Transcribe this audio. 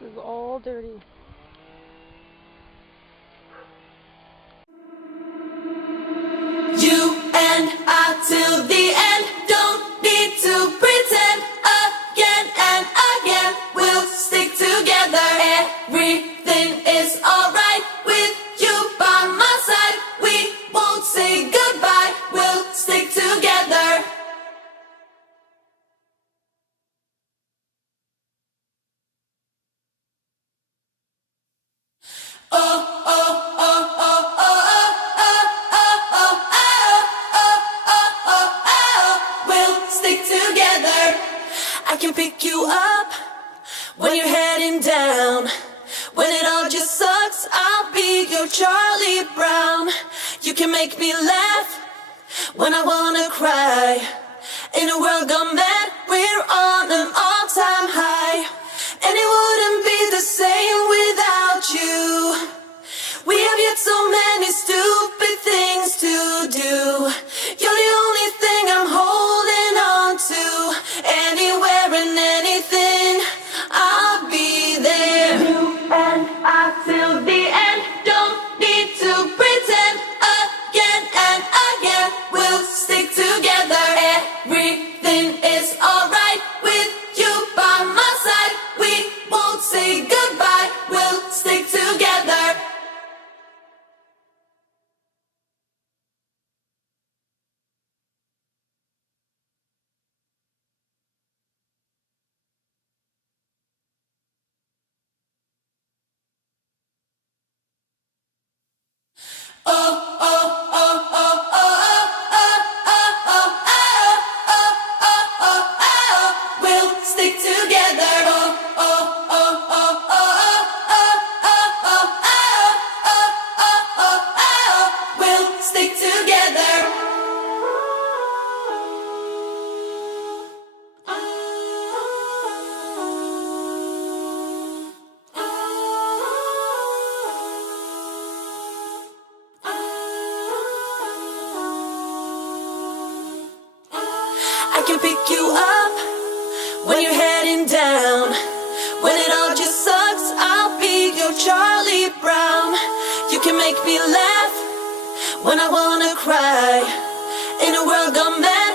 This is all dirty. You and I till the end, don't need to pretend. Again and again, we'll stick together. Everything is alright with you by my side. We won't say goodbye, we'll stick together. Oh, oh, oh, oh, oh, oh, oh, oh, oh, oh, we'll stick together. I can pick you up when you're heading down. When it all just sucks, I'll be your Charlie Brown. You can make me laugh when I wanna cry. In a world gone mad, we're on an all-time high. And it wouldn't be the same without you. We have yet so many stupid things to do. You're the only thing I'm holding on to. Anywhere and anything, I'll be there. You and I till the end, don't need to pretend. Again and again, we'll stick together. Everything is alright with you by my side. We won't say goodbye, we'll stick together. Oh, oh, oh, oh, oh, oh, oh, oh, oh, oh, oh, we'll stick together. Oh, oh, oh, oh, oh, oh, oh, oh, oh, we'll stick together. I can pick you up when you're heading down. When it all just sucks, I'll be your Charlie Brown. You can make me laugh when I wanna cry. In a world gone mad,